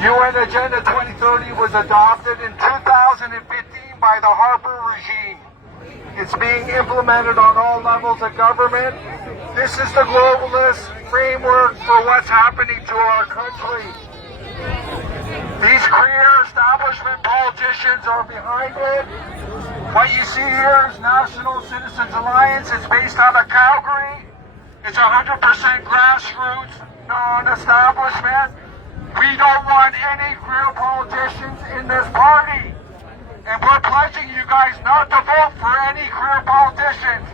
UN Agenda 2030 was adopted in 2015 by the Harper regime. It's being implemented on all levels of government. This is the globalist framework for what's happening to our country. These career establishment politicians are behind it. What you see here is National Citizens Alliance. It's based out of Calgary. It's 100% grassroots, non-establishment. We don't want any career politicians in this party. And we're pledging you guys not to vote for any career politicians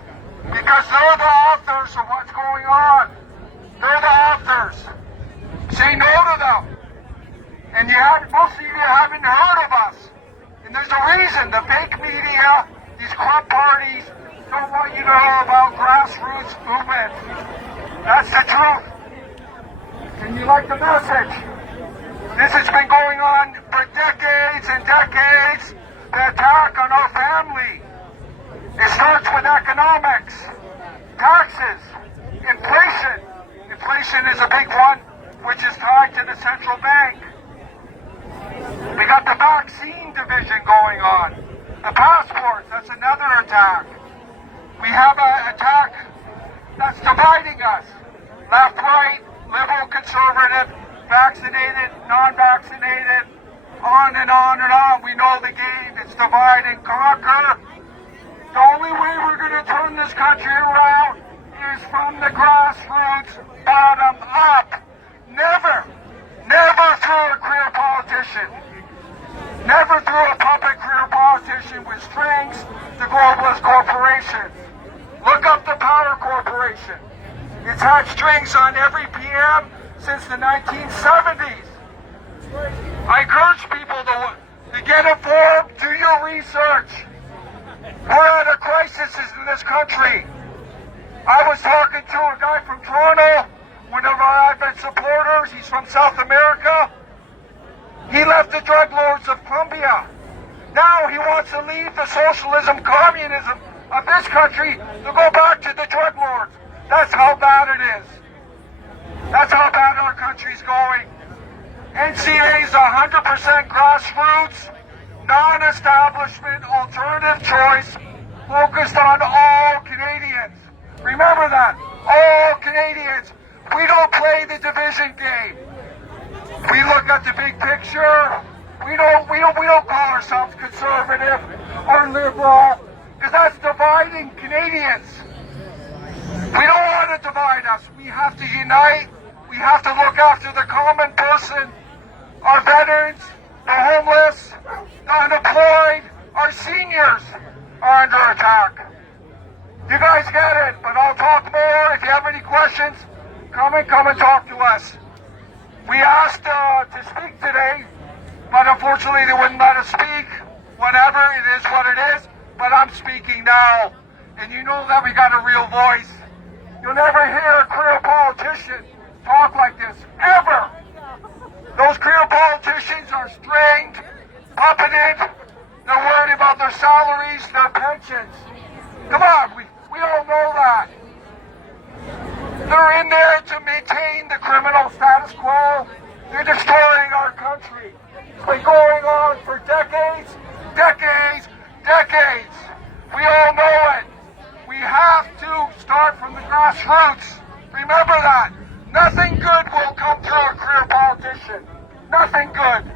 because they're the authors of what's going on. They're the authors. Say no to them. And most of you haven't heard of us. And there's a reason. The fake media, these corrupt parties, don't want you to know about grassroots movement. That's the truth. And you like the message. This has been going on for decades and decades. The attack on our family. It starts with economics, taxes, inflation. Inflation is a big one, which is tied to the central bank. We got the vaccine division going on. The passports, that's another attack. We have an attack that's dividing us. Left, right, liberal, conservative, vaccinated, non-vaccinated, on and on and on. We know the game. It's divide and conquer. The only way we're going to turn this country around is from the grassroots, bottom up. Never through a career politician. Never through a puppet career politician with strings, the globalist corporations. Look up the Power Corporation. It's had strings on every PM since the 1970s. I encourage people to get informed, do your research. We're at a crisis in this country. I was talking to a guy from Toronto, one of our Advent supporters. He's from South America. He left the drug lords of Colombia. Now he wants to leave the socialism, communism of this country to go back to the drug lords. That's how bad it is. That's how bad our country's going. NCA is 100% grassroots, non-establishment, alternative choice, focused on all Canadians. Remember that, all Canadians. We don't play the division game. We look at the big picture. We don't call ourselves conservative or liberal, because that's dividing Canadians. We don't want to divide us. We have to unite. We have to look after the common person, our veterans, the homeless, the unemployed, our seniors are under attack. You guys get it, but I'll talk more. If you have any questions, come and talk to us. We asked to speak today, but unfortunately they wouldn't let us speak. Whatever, it is what it is, but I'm speaking now. And you know that we got a real voice. You'll never hear a career politician talk like this, ever. Those career politicians are strained, puppeted. They're worried about their salaries, their pensions. Come on, we all know that. They're in there to maintain the criminal status quo. They're destroying our country. It's been going on for decades. We all know it. We have to start from the grassroots. Remember that. Nothing good will come through a career politician. Nothing good.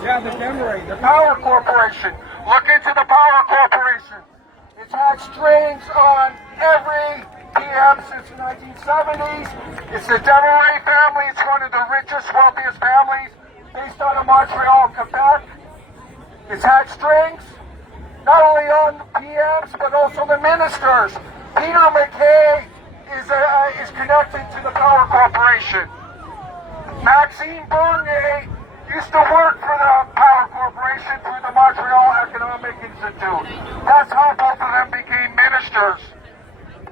Yeah, the Power Corporation. Look into the Power Corporation. It's had strings on every PM since the 1970s. It's the Desmarais family. It's one of the richest, wealthiest families based out of Montreal, Quebec. It's had strings not only on the PMs, but also the ministers. Peter MacKay is connected to the Power Corporation. Maxime Bernier used to work for the Power Corporation through the Montreal Economic Institute. That's how both of them became ministers.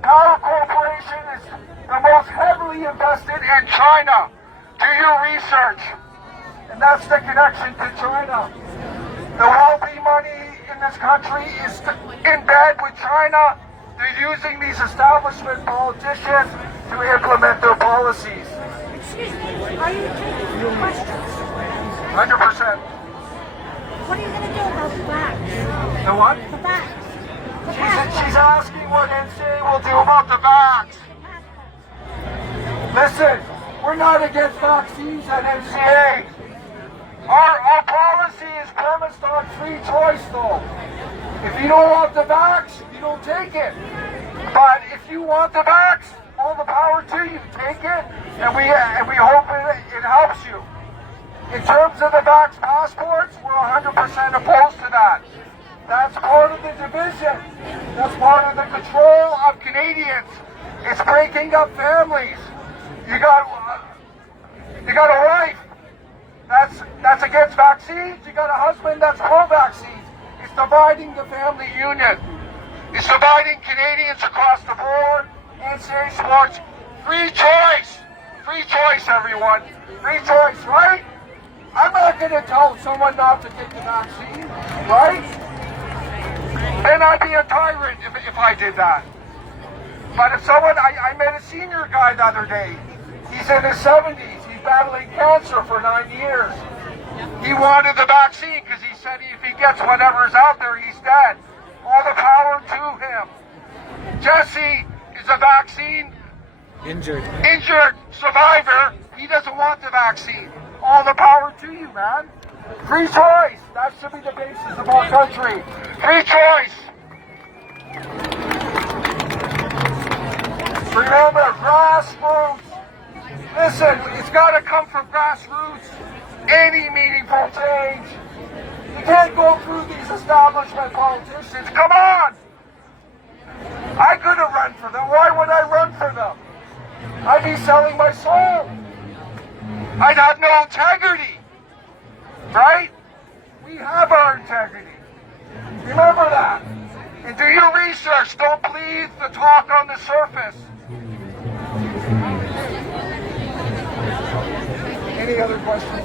Power Corporation is the most heavily invested in China. Do your research. And that's the connection to China. The wealthy money in this country is in bed with China. They're using these establishment politicians to implement their policies. Excuse me, are you taking your questions? 100%. What are you going to do about the vax? The what? The vax. She's asking what NCA will do about the vax. Listen, we're not against vaccines at NCA. Our policy is premised on free choice, though. If you don't want the vax, you don't take it. But if you want the vax, all the power to you. Take it, and we hope it helps you. In terms of the vax passports, we're 100% opposed to that. That's part of the division. That's part of the control of Canadians. It's breaking up families. You got a wife that's against vaccines. You got a husband that's pro-vaccines. It's dividing the family union. It's dividing Canadians across the board. NCA sports, free choice. Free choice, everyone. Free choice, right? I'm not going to tell someone not to take the vaccine, right? Then I'd be a tyrant if I did that. But if someone, I met a senior guy the other day. He's in his 70s. He's battling cancer for 9 years. He wanted the vaccine because he said if he gets whatever's out there, he's dead. All the power to him. Jesse is a vaccine injured survivor. He doesn't want the vaccine. All the power to you, man. Free choice. That should be the basis of our country. Free choice. Remember, grassroots. Listen, it's got to come from grassroots. Any meaningful change. You can't go through these establishment politicians. Come on. I couldn't run for them. Why would I run for them? I'd be selling my soul. I'd have no integrity. Right? We have our integrity. Remember that. And do your research. Don't believe the talk on the surface. Any other questions?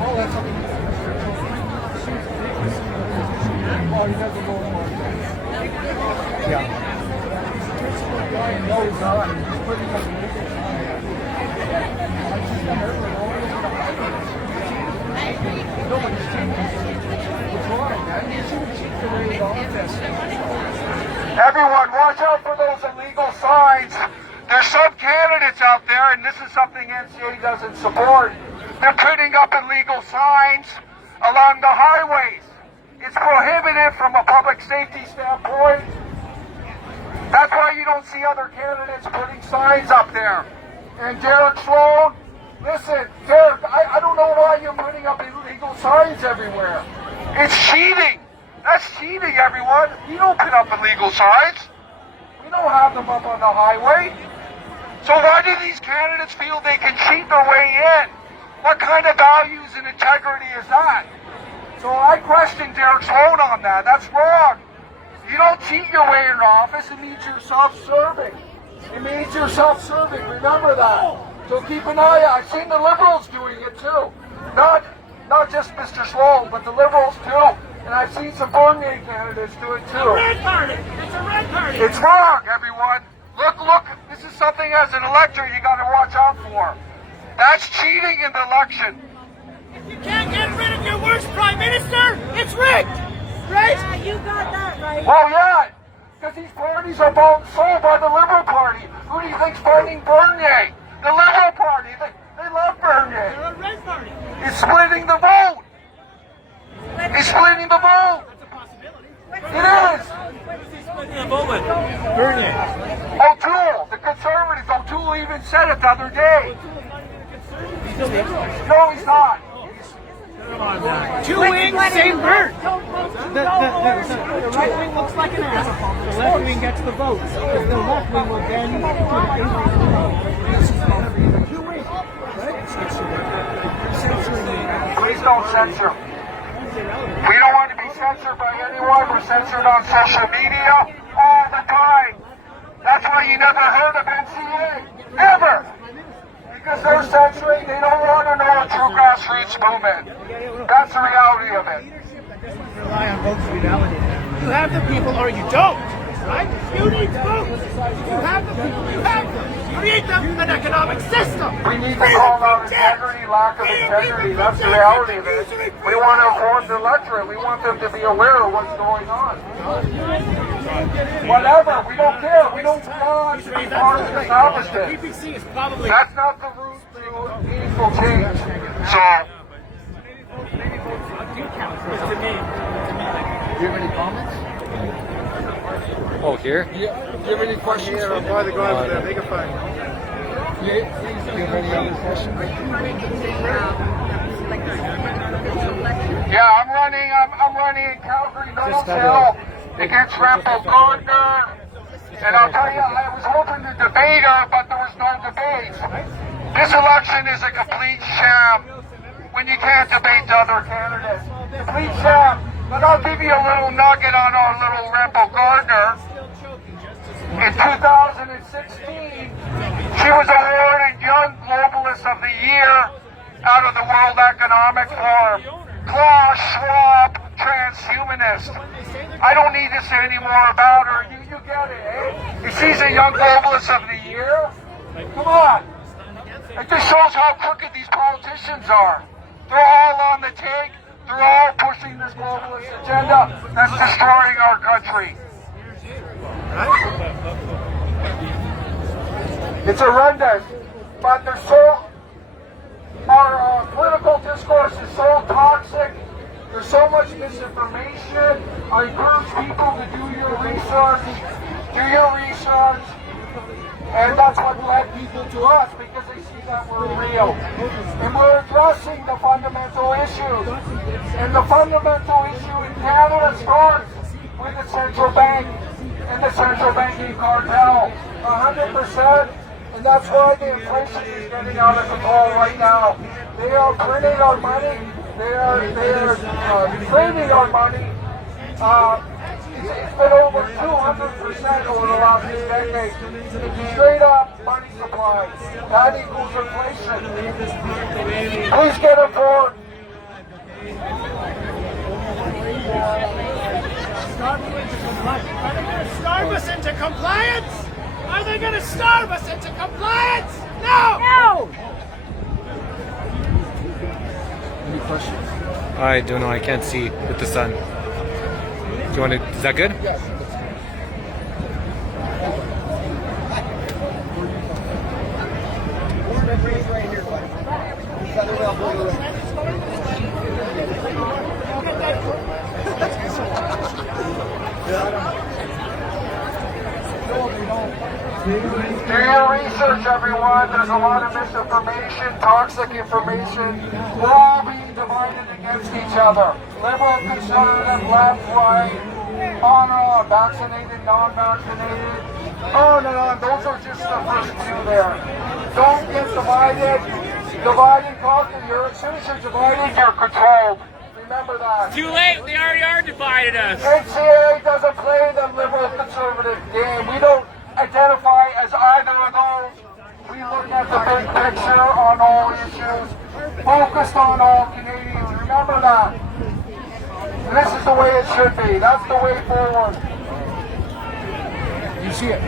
Oh, that's okay. Oh, he doesn't go for it. Yeah. No, he's not. He's putting up nobody's changing. What's wrong, man? You shouldn't cheat the way of office. Everyone, watch out for those illegal signs. There's some candidates out there, and this is something NCA doesn't support. They're putting up illegal signs along the highways. It's prohibited from a public safety standpoint. That's why you don't see other candidates putting signs up there. And Derek Sloan, listen, Derek, I don't know why you're putting up illegal signs everywhere. It's cheating. That's cheating, everyone. We don't put up illegal signs. We don't have them up on the highway. So why do these candidates feel they can cheat their way in? What kind of values and integrity is that? So I question Derek Sloan on that. That's wrong. You don't cheat your way into office. It means you're self-serving. It means you're self-serving. Remember that. So keep an eye out. I've seen the Liberals doing it too. Not just Mr. Sloan, but the Liberals too. And I've seen some Bernier candidates do it too. It's a red party. It's a red party. It's wrong, everyone. Look. This is something as an elector you got to watch out for. That's cheating in the election. If you can't get rid of your worst prime minister, it's rigged. Right? Yeah, you got that right. Well, yeah, because these parties are bought and sold by the Liberal Party. Who do you think's fighting Bernier? The Liberal Party. They love Bernier. They're a red party. It's splitting the vote. It's splitting the vote. That's a possibility. It is. Who's he splitting the vote with? Bernier. O'Toole, the Conservatives. O'Toole even said it the other day. No, he's not. Two wings, same bird. The right wing looks like an ass. The left wing gets the votes. Because the left wing will then two wings. Right? censored. We don't want to be censored by anyone. We're censored on social media all the time. That's why you never heard of NCA, ever. Because they're censoring, they don't want to know a true grassroots movement. That's the reality of it. Rely on votes to be validated. You have the people or you don't, right? You need votes. You have the people, you have them. Create them an economic system. We need to call out integrity, lack of integrity. That's the reality of it. We want to inform the electorate. We want them to be aware of what's going on. Whatever, we don't care. We don't want to be part of the establishment. PPC is probably... That's not the route to meaningful change. So, Do you have any comments? Oh, here? Do you have any questions? Yeah, by the guy over there, make a phone. Do you have any other questions? yeah, I'm running in Calgary Freedom against Rempel Gardner. And I'll tell you, I was hoping to debate her, but there was no debate. This election is a complete sham when you can't debate the other candidates. Complete sham. But I'll give you a little nugget on our little Rempel Gardner. In 2016, she was awarded Young Globalist of the Year out of the World Economic Forum. Klaus Schwab, transhumanist. I don't need to say any more about her. You get it, eh? If she's a Young Globalist of the Year, come on. It just shows how crooked these politicians are. They're all on the take. They're all pushing this globalist agenda that's destroying our country. It's horrendous, but they're so... Our political discourse is so toxic. There's so much misinformation. I encourage people to do your research. And that's what led people to us, because they see that we're real. And we're addressing the fundamental issues. And the fundamental issue in Canada starts with the central bank and the central banking cartel. 100%. And that's why the inflation is getting out of control right now. They are printing our money. They are printing our money. It's been over 200% over the last 2 decades. It's straight up money supply. That equals inflation. Please get aboard. Starve us into compliance? Are they going to starve us into compliance? No! No! Any questions? I don't know. I can't see with the sun. Do you want to? Is that good? Yes. Do your research, everyone. There's a lot of misinformation, toxic information. We're all being divided against each other. Liberal, conservative, left, right, on and on, vaccinated, non-vaccinated, on and on. Those are just the first few there. Don't get divided. Divide and conquer. As soon as you're divided, you're controlled. Remember that. Too late, they already are divided us. NCA doesn't play the liberal conservative game. We don't identify as either of those. We look at the big picture on all issues, focused on all Canadians. Remember that. And this is the way it should be. That's the way forward. You see it.